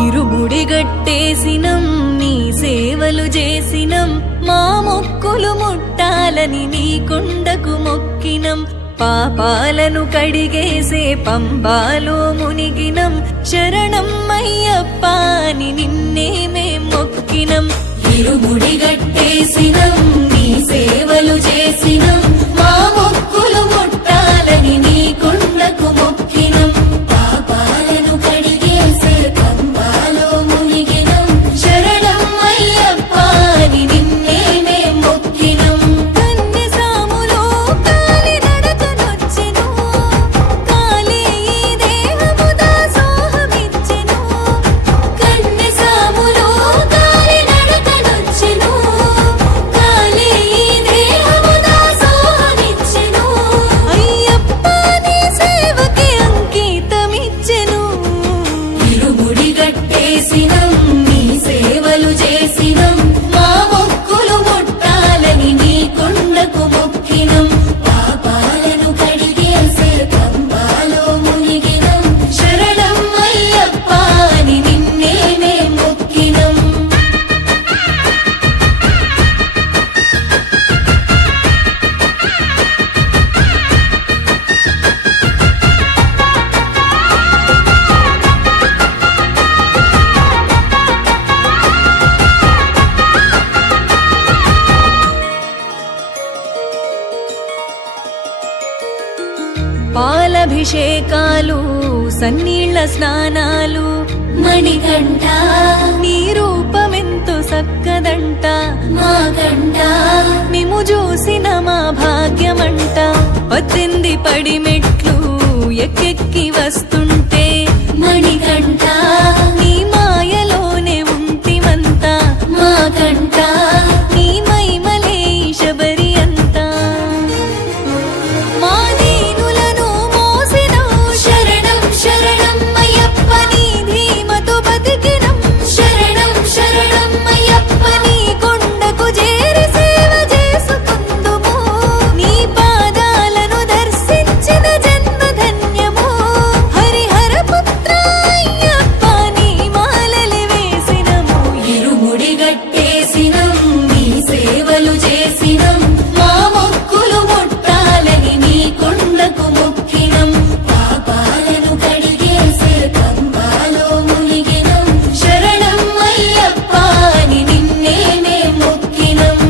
ఇరుముడి గట్టేసినం నీ సేవలు చేసినం మా మొక్కులు ముట్టాలని నీ కొండకు మొక్కినం పాపాలను కడిగేసే పంబాలో మునిగినం శరణం అయ్యప్ప అని నిన్నే మేం మొక్కినం ఇరుముడి గట్టేసినం నీ సేవలు చేసినం మా మొక్కులు ముట్టాలని నీ కొండకు మొక్కినం పాపాలను కడిగేసే పంబాలో మునిగినం శరణం అయ్యప్ప అని నిన్నే మేం మొక్కినం కన్యసాములో కాలి నడకనొచ్చెను కాలే ఈ దేహము దాసోహమిచ్చెను కన్యసాములో కాలి నడకనొచ్చెను కాలే ఈ దేహము దాసోహమిచ్చెను అయ్యప్ప నీ సేవకి అంకితమిచ్చెను ఇరుముడి గట్టేసినం నీ సేవలు చేసినం మా మొక్కులు ముట్టాలని నీ కొండకు మొక్కినం పాపాలను కడిగేసే పంబాలో మునిగినం శరణం అయ్యప్ప అని నిన్నే మేం మొక్కినం పాలభిషేకాలు సన్నీళ్ల స్నానాలు మణికంఠ నీ రూపమెంతో సక్కదంట మా కంట మేము చూసిన మా భాగ్యమంట 18 పడి మెట్లు ఎక్కెక్కి వస్తుంటే మణికంఠ నీ మాయలోనే ఉంటిమంత మా కంట నీ మైమలే శబరి అంతా మా దీనులను మోసినం శరణం శరణం అయ్యప్ప నీ ధీమతో బతికినం శరణం శరణం అయ్యప్ప నీ కొండకు చేరి సేవ చేసుకుందుము నీ పాదాలను దర్శించిన జన్మ ధన్యము హరిహర పుత్ర అయ్యప్ప నీ మాలలి వేసినము ఇరుముడి గట్టేసినం నీ సేవలు చేసినం మా మొక్కులు ముట్టాలని నీ కొండకు మొక్కినం పాపాలను కడిగేసే పంబాలో మునిగినం శరణం అయ్యప్ప అని నిన్నే మేం మొక్కినం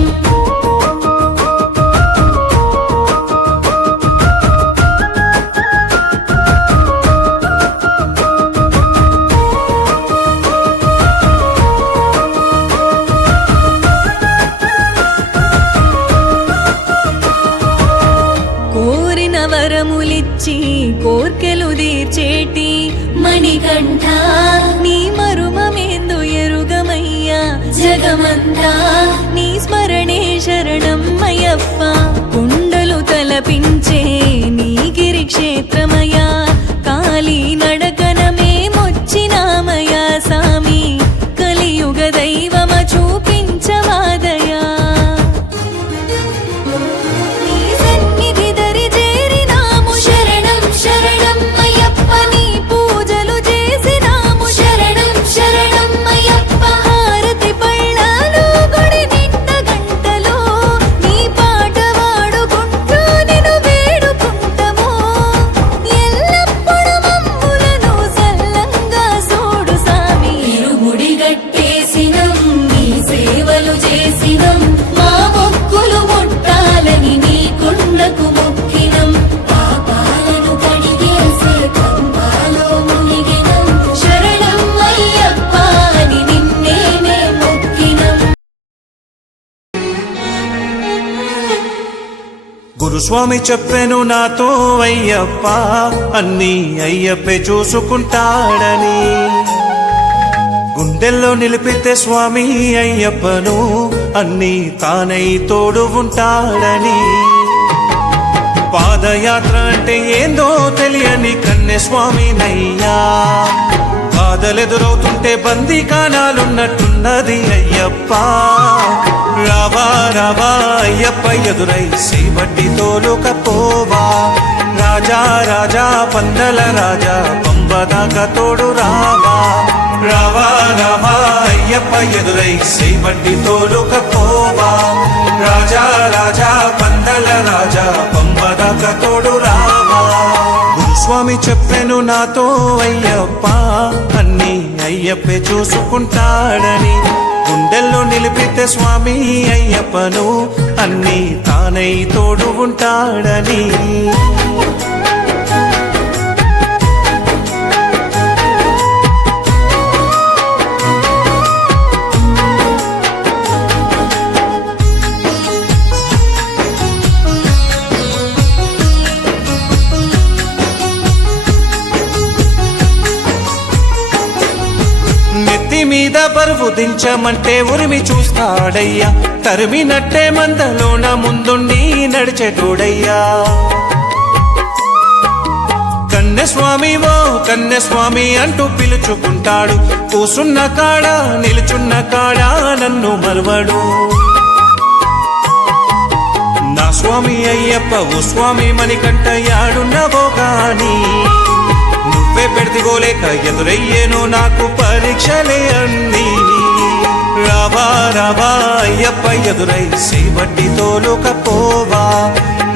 కోరిన వరములిచ్చి కోర్కెలు తీర్చేటి మణికంఠ నీ మరుమమేందు ఎరుగమయ్యా జగమంతా నీ స్మరణే శరణం అయ్యప్ప కొండలు తలపించే నీ గిరి క్షేత్రమయా కాలి నడకన మేమొచ్చినామయా సామి కలియుగ దైవమ చూపించవాదయా నీ సన్నిధి దరి చేరినాము శరణం శరణం అయ్యప్ప నీ పూజలు చేసినాము శరణం శరణం అయ్యప్ప హారతి పళ్ళాలు గుడి నిండ గంటలో నీ పాట వాడుకుంటూ నిన్ను వేడుకుంటము ఎల్లప్పుడు మమ్ములను సల్లంగా చూడు సామి ఇరుముడి గట్టేసినం నీ సేవలు చేసినం మా మొక్కులు ముట్టాలని నీ కొండకు మొక్కినం పాపాలను కడిగేసే పంబాలో మునిగినం శరణం అయ్యప్ప అని నిన్నే మేం మొక్కినం గురుస్వామి చెప్పెను నాతో అయ్యప్ప అన్నీ అయ్యప్పే చూసుకుంటాడని గుండెల్లో నిలిపితే స్వామి అయ్యప్పను అన్నీ తానై తోడు ఉంటాడని పాదయాత్ర అంటే ఏందో తెలియని కన్నె స్వామినయ్యా బాధలెదురవుతుంటే బందీకానాలున్నట్టున్నది అయ్యప్ప రావా రావా అయ్యప్ప ఎదురై శ్రీమట్టి తోలుకపోవా రాజా రాజా పందల రాజా పంబదాక తోడు రావా రావా అయ్యప్ప ఎదురై సేవట్టి తోలుకపోవా రాజా రాజా పందల రాజా పంబదాక తోడు రావా గురుస్వామి చెప్పెను నాతో అయ్యప్ప అన్ని అయ్యప్పే చూసుకుంటాడని గుండెల్లో నిలిపితే స్వామి అయ్యప్పను అన్ని తానై తోడు ఉంటాడని మీద బరువు దించమంటే ఉరిమి చూస్తాడయ్యా తరిమినట్టే మందలోన ముందుండి నడిచేటోడయ్యా కన్నెస్వామి ఓ కన్నెస్వామి అంటూ పిలుచుకుంటాడు కూసున్న కాడ నిలుచున్న కాడ నన్ను మరువడు నా స్వామి అయ్యప్ప ఓ స్వామి మణికంఠ యాడున్నవో గాని నువ్వే పెడిదిగోలేక ఎదురయ్యేను నాకు పరీక్షలే అన్నీ రావా రావా అయ్యప్ప ఎదురై సేవట్టి తోలుకపోవా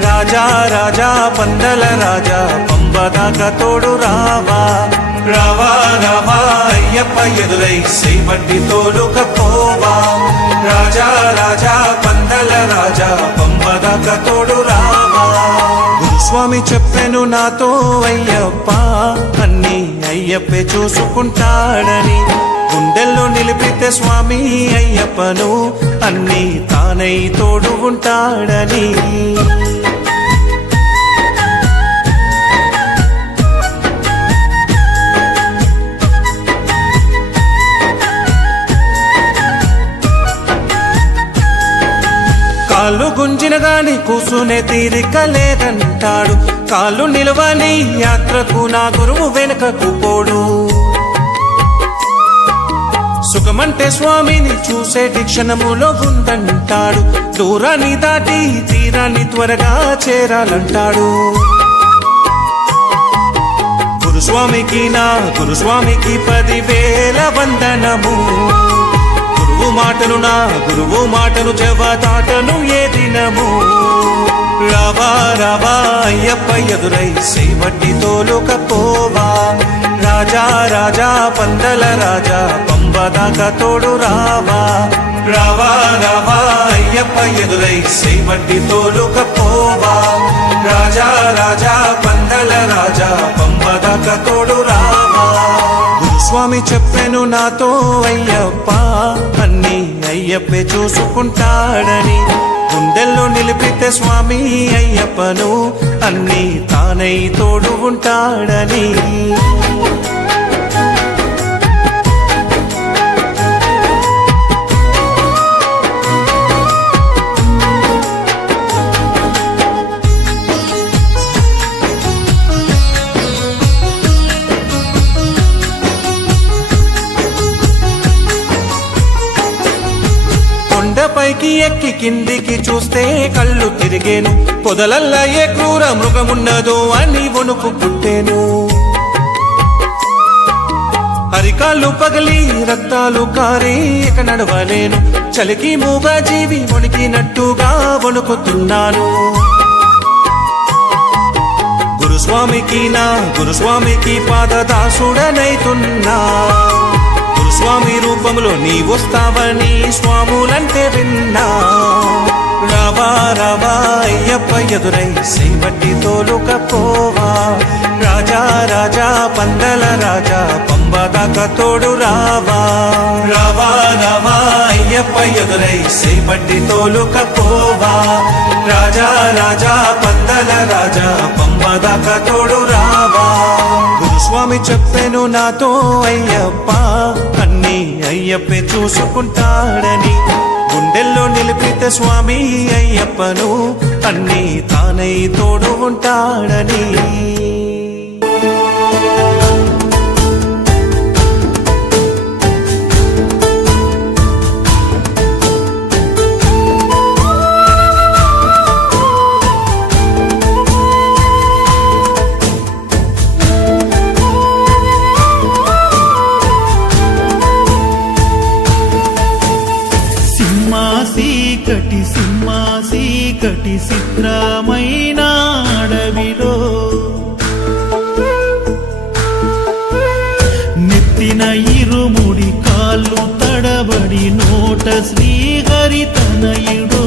రాజా రాజా పందల రాజా పంబదాక తోడు రావా రావా రావా అయ్యప్ప ఎదురై సేవట్టి తోలుకపోవా రాజా రాజా పందల రాజా పంబదాక తోడు రావా గురుస్వామి చెప్పెను నాతో అయ్యప్ప అన్ని అయ్యప్పే చూసుకుంటాడని గుండెల్లో నిలిపితే స్వామి అయ్యప్పను అన్ని తానై తోడు ఉంటాడని కాళ్ళు గుంజిన గాని కూసునే తీరిక లేదంటాడు కాళ్ళు నిలవని యాత్రకు నా గురువు వెనకకు పోడు సుఖమంటే స్వామిని చూసేటి క్షణములో ఉందంటాడు దూరాన్ని దాటి తీరాన్ని త్వరగా చేరాలంటాడు గురుస్వామికి నా గురుస్వామికి 10,000 వందనము గురువు మాటను నా గురువు మాటను జవదాటను ఏ దినము రావా రావా అయ్యప్ప ఎదురై సేవట్టి తోలుకపోవా రాజా రాజా పందల రాజా పంబదాక తోడు రావా రావా రావా అయ్యప్ప ఎదురై సేవట్టి తోలుకపోవా రాజా రాజా పందల రాజా పంబదాక తోడు రావా గురుస్వామి చెప్పెను నాతో అయ్యప్ప అన్ని అయ్యప్పే చూసుకుంటాడని గుండెల్లో నిలిపితే స్వామి అయ్యప్పను అన్ని తానై తోడు ఉంటాడని పైకి ఎక్కి కిందికి చూస్తే కళ్ళు తిరిగేను పొదలల్లా ఏ క్రూర మృగమున్నదో అని వణుకు పుట్టేను అరికాళ్ళు పగలి రక్తాలు కారి ఇక నడవలేను చలికి మూగ జీవి వణికినట్టుగా వణుకుతున్నాను గురుస్వామికి నా గురుస్వామికి పాదదాసుడనైతున్నా స్వామి రూపంలో నీ వస్తావని స్వాములంటే విన్నా రావా రావా అయ్యప్ప ఎదురై సేవట్టి తోలుకపోవా రాజా రాజా పందల రాజా పంబదాక తోడు రావా రావా రావా అయ్యప్ప ఎదురై సేవట్టి తోలుకపోవా రాజా రాజా పందల రాజా పంబదాక తోడు రావా గురుస్వామి చెప్పెను నాతో అయ్యప్ప అన్ని అయ్యప్పే చూసుకుంటాడని గుండెల్లో నిలిపితే స్వామి అయ్యప్పను అన్ని తానై తోడు ఉంటాడని చీకటి చిత్రమైన అడవిలో నెత్తిన ఇరుముడి కాళ్ళు తడబడి నోట శ్రీహరి తనయుడు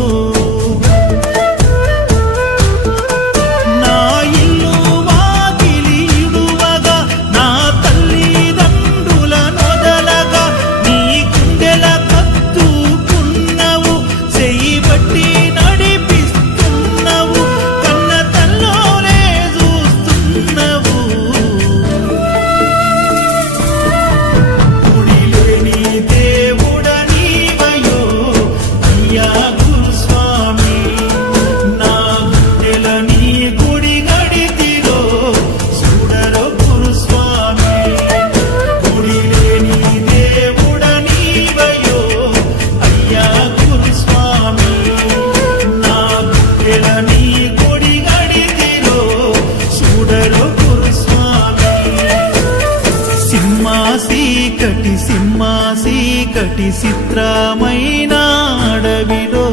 చీకటి చిత్రమైన అడవిలో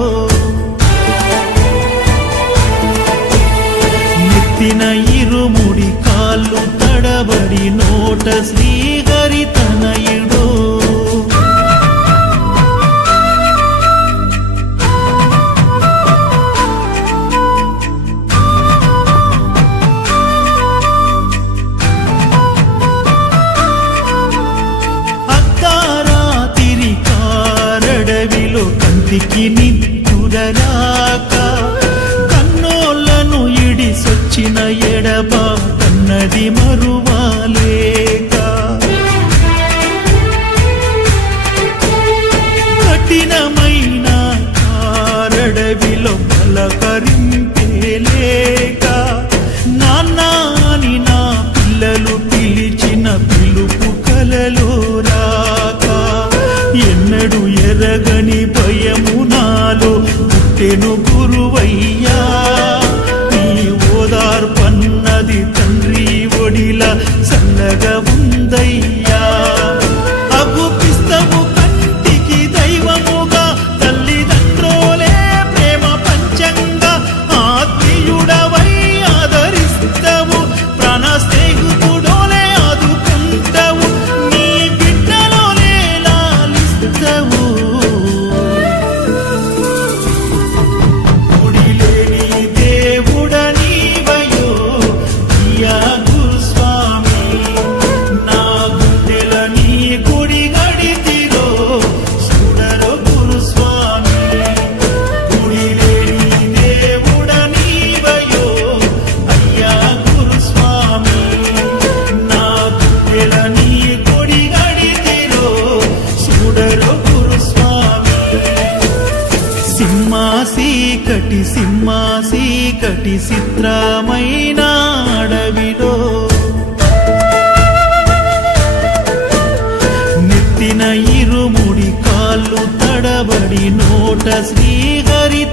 నెత్తిన ఇరుముడి కాళ్ళు తడబడి నోట శ్రీహరి తనయుడు కంటికి నిద్దురరాక కన్నోళ్లను ఇడిసొచ్చిన ఎడబాటన్నది మరువాలేక కఠినమైన కారడవిలో పలకరింపేలేక నాన్నని నా పిల్లలు పిలిచిన పిలుపు కలలో రాక ఎన్నడు ఎరగని భయము నాలో పుట్టెను గురువయ్యా నీ ఓదార్పన్నది తండ్రి ఒడిలా సన్నగా ఉందయ్యా అగుపిస్తవు కంటికి దైవముగా తల్లిదండ్రులే ప్రేమ పంచంగా ఆత్మీయుడవై ఆదరిస్తవు ప్రాణ స్నేహితుడోలే ఆదుకుంటవు నీ బిడ్డలోనే లాలిస్తవు చీకటి చిత్రమైన అడవిలో నెత్తిన ఇరుముడి కాళ్ళు తడబడి నోట శ్రీహరి